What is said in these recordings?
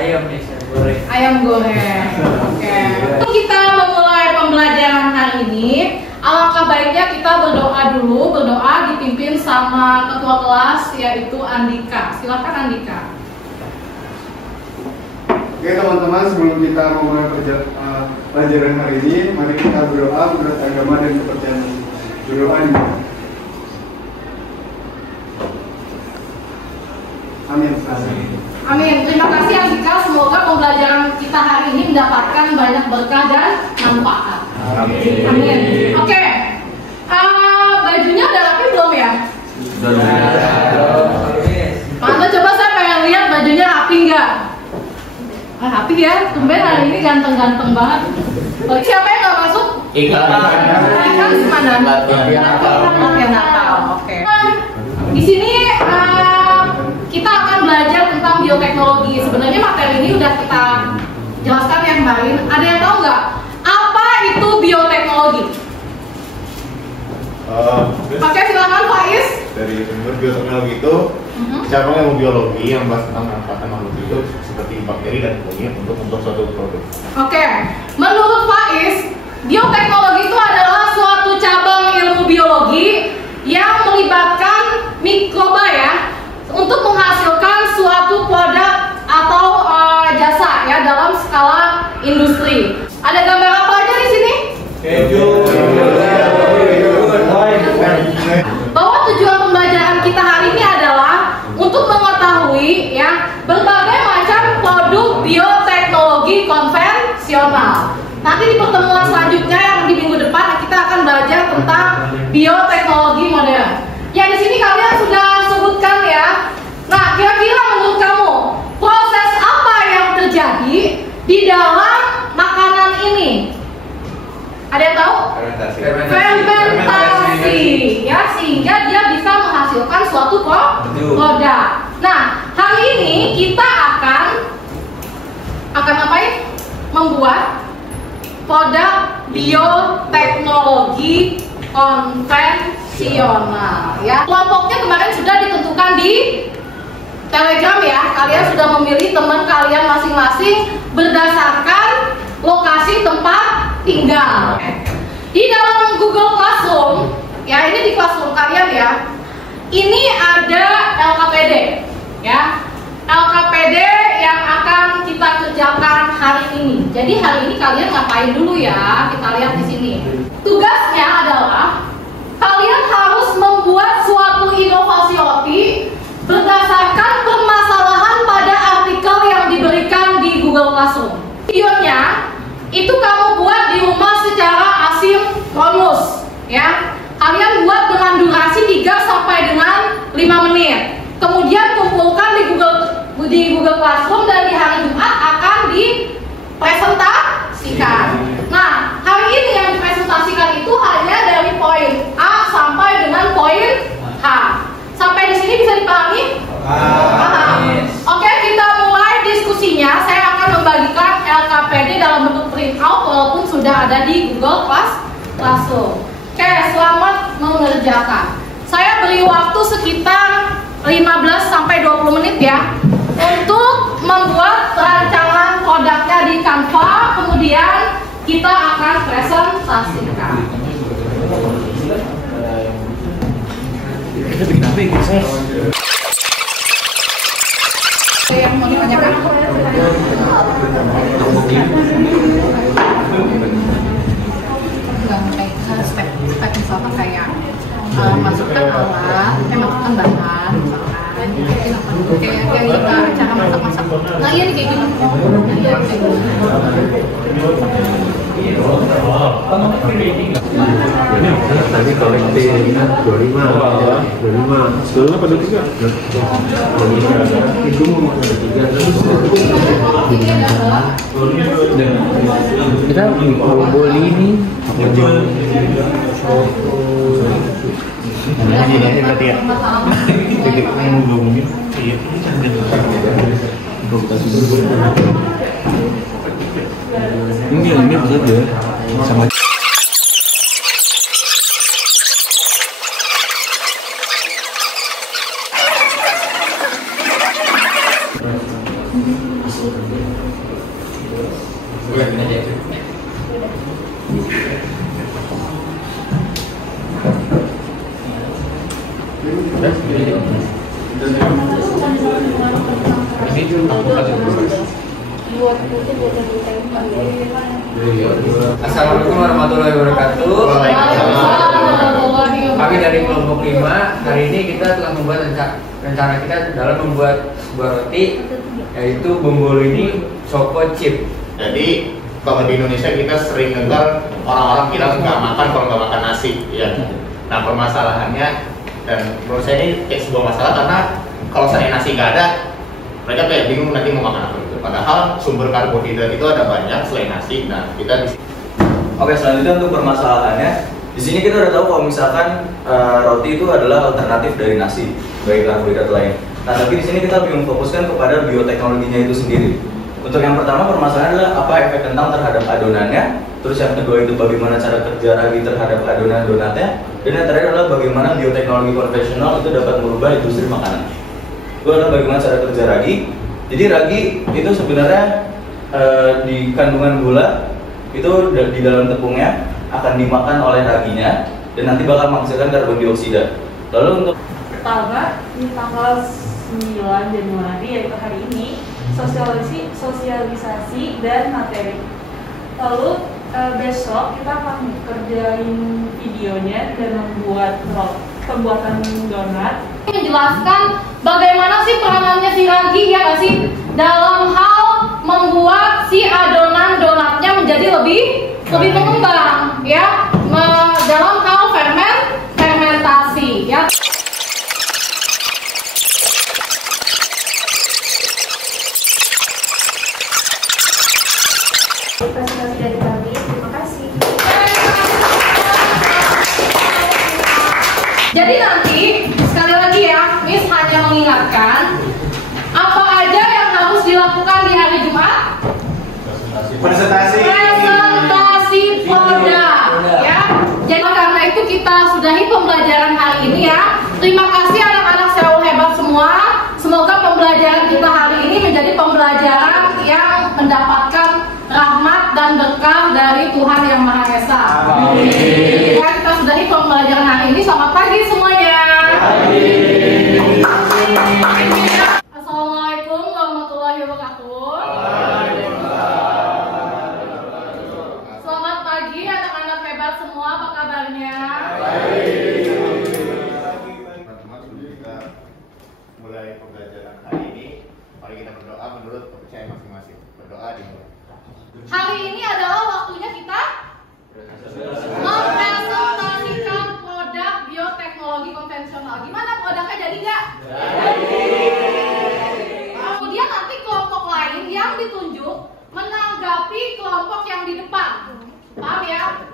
Ayam nih, saya goreng. Ayam goreng. Oke. Kita memulai pembelajaran hari ini. Alangkah baiknya kita berdoa dulu, berdoa dipimpin sama ketua kelas yaitu Andika. Silakan Andika. Oke teman-teman, sebelum kita memulai pelajaran hari ini, mari kita berdoa menurut agama dan kepercayaan. Berdoa dimulai. Amin. Amin. Terima kasih Andika. Semoga pembelajaran kita hari ini mendapatkan banyak berkah dan manfaat. Amin. Amin. Oke. Bajunya udah rapi belum ya? Tante coba saya pengen lihat bajunya rapi nggak? Rapi ya. Tumben hari ini ganteng-ganteng banget. Siapa yang nggak masuk? Ikan Mana? Latihan Natal. Oke. Di sini kita akan belajar tentang bioteknologi. Sebenarnya materi ini udah kita jelaskan yang kemarin. Ada yang tahu nggak apa itu bioteknologi? Oke, silakan Faiz. Dari sumber bioteknologi itu cabang ilmu biologi yang membahas tentang manfaat makhluk hidup seperti bakteri dan kunyit untuk membuat suatu produk. Oke, menurut Faiz, bioteknologi itu adalah suatu cabang ilmu biologi yang melibatkan mikroba ya untuk menghasilkan suatu produk atau jasa ya dalam skala industri. Ada gambar apa aja di sini? Keju. Bahwa tujuan pembelajaran kita hari ini adalah untuk mengetahui ya berbagai macam produk bioteknologi konvensional. Nanti di pertemuan selanjutnya yang di minggu depan kita akan belajar tentang bioteknologi modern. Ya di sini kalian sudah sebutkan ya. Nah, kira-kira menurut kamu proses apa yang terjadi di dalam makanan ini? Ada yang tahu? Fermentasi ya, sehingga dia bisa menghasilkan suatu produk. Nah, hari ini kita akan ngapain? Membuat produk bioteknologi konvensional ya. Kelompoknya kemarin sudah ditentukan di Telegram ya. Kalian sudah memilih teman kalian masing-masing berdasarkan lokasi tempat tinggal. Di dalam Google Classroom ya, ini di Classroom kalian ya. Ini ada LKPD ya. LKPD yang akan kita kerjakan hari ini. Jadi hari ini kalian ngapain dulu ya? Kita lihat di sini. Tugasnya adalah kalian harus membuat suatu inovasi OT berdasarkan permasalahan pada artikel yang diberikan di Google Classroom. Videonya itu kamu buat di rumah secara asinkronus ya. Kalian buat dengan durasi 3 sampai dengan 5 menit. Kemudian kumpulkan di Google Classroom dan di hari Jumat akan dipresentasikan. Nah, hari ini yang dipresentasikan itu hanya dari poin A sampai dengan poin H. Sampai di sini bisa dipahami? Paham. Oke, kita mulai diskusinya. Saya akan membagikan LKPD dalam bentuk printout walaupun sudah ada di Google Classroom. Oke, selamat mengerjakan. Saya beri waktu sekitar 15 sampai 20 menit ya untuk membuat rancangan produknya di Canva, kemudian kita akan presentasikan. Yang mau ditanyakan? Step misalkan kayak masukkan alat, masukkan bahan, misalkan kayak cara masak-masak. Nah iya nih kayak gini. Tadi kolektif 25 setelah pada 3 itu mau pada 3 kita boli ini ini berarti ya titik ngomongin iya ini saja sama Assalamualaikum warahmatullahi wabarakatuh. Kami dari kelompok 5 hari ini kita telah membuat rencana kita dalam membuat sebuah roti, yaitu bombolini choco chip. Jadi kalau di Indonesia kita sering dengar orang-orang bilang nggak makan kalau nggak makan nasi, ya. Nah permasalahannya, dan menurut saya ini kayak sebuah masalah karena kalau saya nasi nggak ada, mereka kayak bingung nanti mau makan apa gitu. Padahal sumber karbohidrat itu ada banyak selain nasi. Nah kita di Oke, selanjutnya untuk permasalahannya, di sini kita udah tahu kalau misalkan roti itu adalah alternatif dari nasi bagi karbohidrat lain. Nah, tapi di sini kita lebih memfokuskan kepada bioteknologinya itu sendiri. Untuk yang pertama permasalahan adalah apa efek kentang terhadap adonannya. Terus yang kedua itu bagaimana cara kerja ragi terhadap adonan donatnya. Dan yang terakhir adalah bagaimana bioteknologi konvensional itu dapat merubah industri makanan. Itu adalah bagaimana cara kerja ragi. Jadi ragi itu sebenarnya di kandungan gula itu di dalam tepungnya akan dimakan oleh raginya dan nanti bakal menghasilkan karbon dioksida. Lalu untuk pertama di tanggal 9 Januari yaitu hari ini sosialisasi dan materi. Lalu besok kita akan kerjain videonya dan membuat pembuatan donat. Menjelaskan bagaimana sih peranannya si ragi ya nggak sih dalam hal membuat si adonan donatnya menjadi lebih mengembang ya dalam hal fermentasi ya. Presentasi dari kami, terima kasih. Jadi nanti sekali lagi ya, Miss hanya mengingatkan apa aja yang harus dilakukan di hari Jumat. Presentasi produk ya. Jadi karena itu kita sudahi pembelajaran hari ini ya. Terima kasih anak-anak Seoul hebat semua. Semoga pembelajaran kita hari ini menjadi pembelajaran yang mendapatkan rahmat dan berkah dari Tuhan Yang Maha Esa. Amin. Ya, kita sudahi pembelajaran hari ini. Selamat pagi semuanya. Assalamualaikum warahmatullahi wabarakatuh. Selamat pagi anak-anak hebat semua. Apa kabarnya? teman-teman sebelum kita mulai pembelajaran hari ini, mari kita berdoa menurut kepercayaan masing-masing. Berdoa dimulai. Hari ini adalah waktunya kita mempresentasikan produk bioteknologi konvensional. Gimana produknya, jadi nggak? Kemudian nanti kelompok lain yang ditunjuk menanggapi kelompok yang di depan. Paham ya?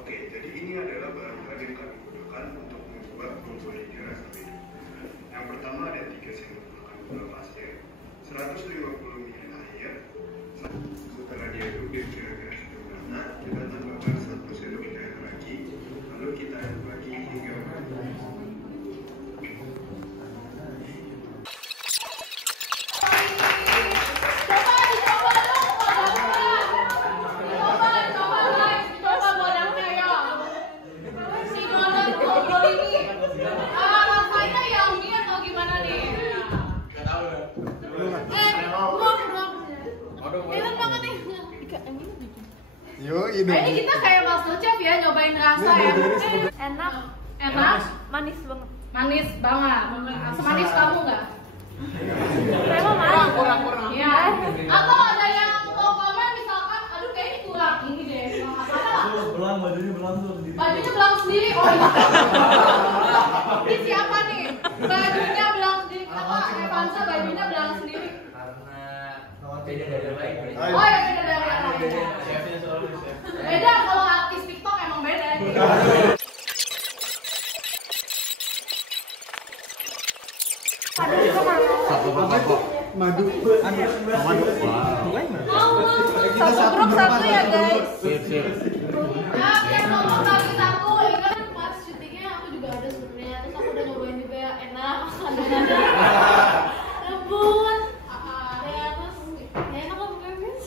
Oke, jadi ini adalah bahan-bahan yang kami gunakan untuk membuat bombolini rasa beda. Yang pertama ada 3 sendok makan gula pasir, 150 ml air. Setelah diaduk kira-kira sempurna, kita tambahkan 1 sendok air lagi, lalu kita aduk lagi hingga Coba produknya ya. Si donat bombol ini rasanya yummy atau gimana nih? Belum. Enak banget nih. Yo, Ini kita kayak MasterChef ya, nyobain rasa ya. Enak, Enak, manis banget. manis banget. Semanis kamu nggak? Saya mau manis. Kurang. Iya. Atau ada yang mau komen misalkan, aduh kayaknya kurang ini deh. bajunya belang tuh. Bajunya belang sendiri. Oh iya. Ini siapa nih? Bajunya belang sendiri. Kenapa Evansa bajunya belang sendiri? Karena beda dari yang lain. Oh ya, beda dari yang lainnya. Beda kalau artis TikTok emang beda. Madu. Satu grup satu ya guys. Nah, yang nomor kali satu, ini kan pas syutingnya aku juga ada sebenarnya. Terus aku udah nyobain juga enak. Lembut. Ya, terus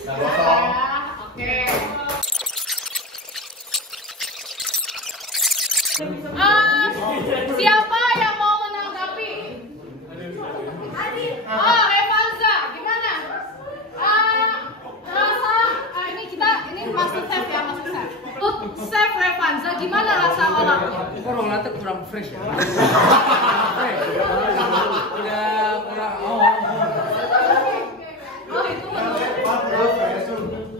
Oke. Siapa yang mau menanggapi? Oh, Revanza, gimana? Rasa ini masuk chef ya, masuk chef. Chef Revanza, gimana rasa olahnya? Kok rolatnya kurang fresh ya? Udah kurang. Oh, itu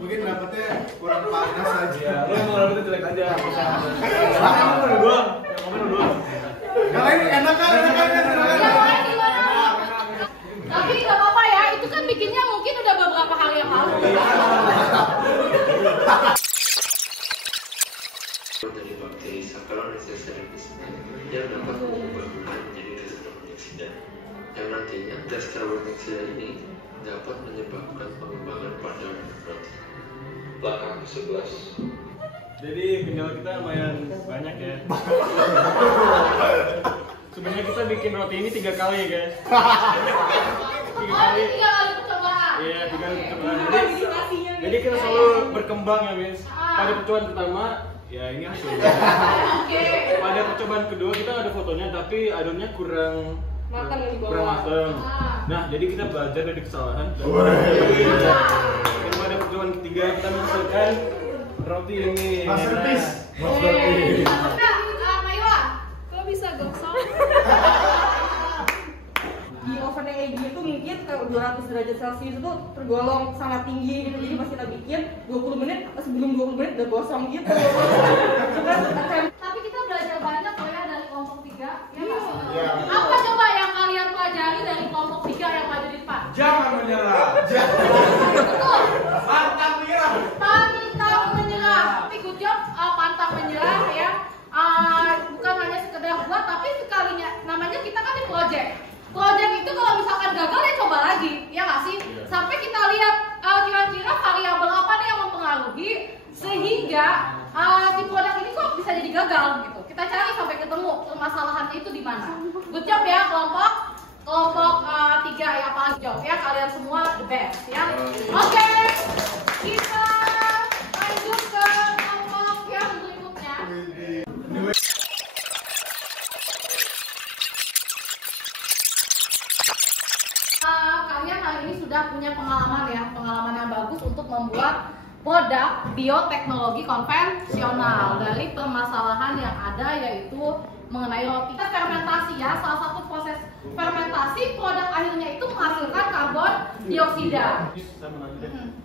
Mungkin dapetnya kurang panas aja. Lu mau dapetnya jelek aja. Yang lain enak kan? Tapi nggak apa-apa ya, itu kan bikinnya mungkin udah beberapa hari yang lalu. Dari bakteri Saccharomyces cerevisiae yang dapat mengubahnya menjadi tes karbonioksida, yang nantinya tes karbonioksida ini dapat menyebabkan pengembangan pada protein. Belakang 11. Jadi kendala kita lumayan banyak ya. Sebenarnya kita bikin roti ini 3 kali ya guys. 3 kali. 3 kali percobaan. Iya, 3 kali percobaan. Jadi kita selalu berkembang ya guys. Pada percobaan pertama, ya ini hasilnya. Oke. Pada percobaan kedua kita ada fotonya, tapi adonnya kurang Matang di bawah. kurang matang. Nah, jadi kita belajar dari kesalahan. Dan pada percobaan ketiga kita menghasilkan roti ini. Masterpiece. Maywa, Kok bisa gosong? Di oven yang kayak gini tuh mungkin kayak 200 derajat Celcius itu tergolong sangat tinggi gitu. Jadi pas kita bikin 20 menit, sebelum 20 menit udah gosong gitu. tapi kita belajar banyak loh ya dari kelompok 3. Ya nggak sih? Iya. Apa coba yang kalian pelajari dari kelompok 3 yang ada di depan? Jangan menyerah. Betul. Pantang menyerah. Pantang menyerah. Tapi good job, pantang menyerah ya. Bukan hanya sekedar buat, tapi sekalinya namanya kita kan di project. Project itu kalau misalkan gagal ya coba lagi, ya nggak sih? Sampai kita lihat kira-kira variabel apa nih yang mempengaruhi sehingga si produk ini kok bisa jadi gagal gitu. Kita cari sampai ketemu permasalahannya itu di mana. Good job ya kelompok 3 ya, paling jauh ya, kalian semua the best ya. Oke, kita lanjut ke kelompok yang berikutnya. Kalian hari ini sudah punya pengalaman yang bagus untuk membuat produk bioteknologi konvensional dari permasalahan yang ada, yaitu mengenai roti. Kita fermentasi ya, salah satu proses fermentasi produk akhirnya itu menghasilkan karbon dioksida. Saya menanyakan,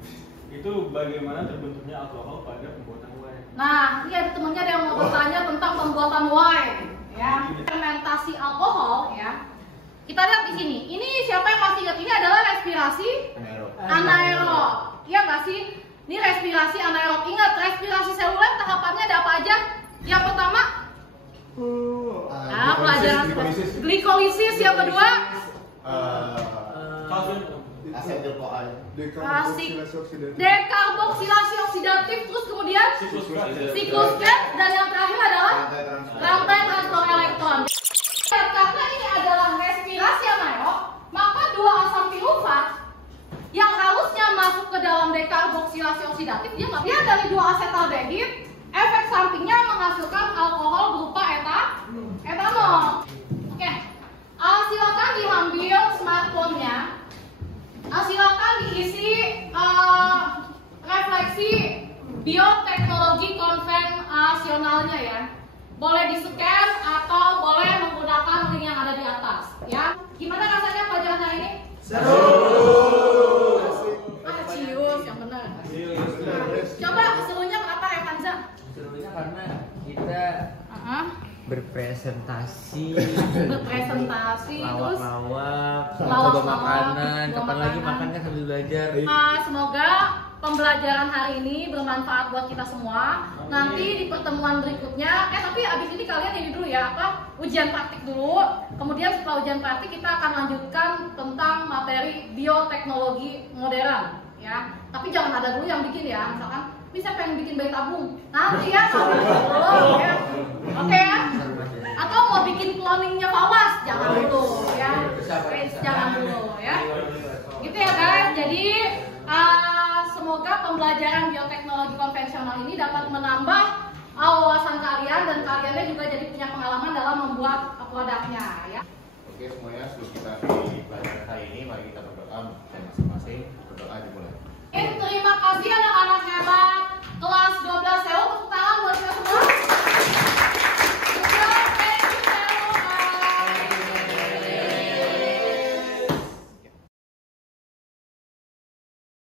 itu bagaimana terbentuknya alkohol pada pembuatan wine? Nah, ini ada temennya ada yang mau bertanya tentang pembuatan wine ya. Fermentasi alkohol ya. Kita lihat di sini. Ini siapa yang masih ingat, ini adalah respirasi anaerob. Iya nggak sih? Ini respirasi anaerob. Ingat, respirasi seluler tahapannya ada apa aja? Yang pertama, pelajaran glikolisis. Yang kedua, dekarboksilasi oksidatif. Terus kemudian siklus gas, dan yang terakhir adalah rantai transfer elektron. Karena ini adalah respirasi anaerob, maka 2 asam pirufat yang harusnya masuk ke dalam dekarboksilasi oksidatif, dia nggak bisa dari 2 asetaldehid. Efek sampingnya menghasilkan alkohol berupa etanol. Oke, silakan diambil smartphone-nya, silakan diisi refleksi bioteknologi konvensionalnya ya. Boleh di-scan atau boleh menggunakan link yang ada di atas ya. Gimana rasanya pelajaran hari ini? Seru. Cius yang benar. Coba serunya kenapa Revanza? Serunya karena kita berpresentasi, terus lawak, lawak, coba makanan, bawa kapan lagi makanan. makan kan sambil belajar. Semoga pembelajaran hari ini bermanfaat buat kita semua. Nanti di pertemuan berikutnya, tapi abis ini kalian ini dulu ya, ujian praktik dulu. Kemudian setelah ujian praktik kita akan lanjutkan tentang materi bioteknologi modern ya. Tapi jangan ada dulu yang bikin ya, misalkan bisa pengen bikin bayi tabung nanti ya, kalau dulu ya. Oke ya. Atau mau bikin cloningnya Fawas, jangan dulu ya. Jangan dulu ya. Gitu ya guys. Jadi semoga pembelajaran bioteknologi konvensional ini dapat menambah wawasan kalian dan kaliannya juga jadi punya pengalaman dalam membuat produknya ya. Oke semuanya, sebelum kita di pelajaran hari ini, mari kita berdoa masing-masing. Berdoa dimulai.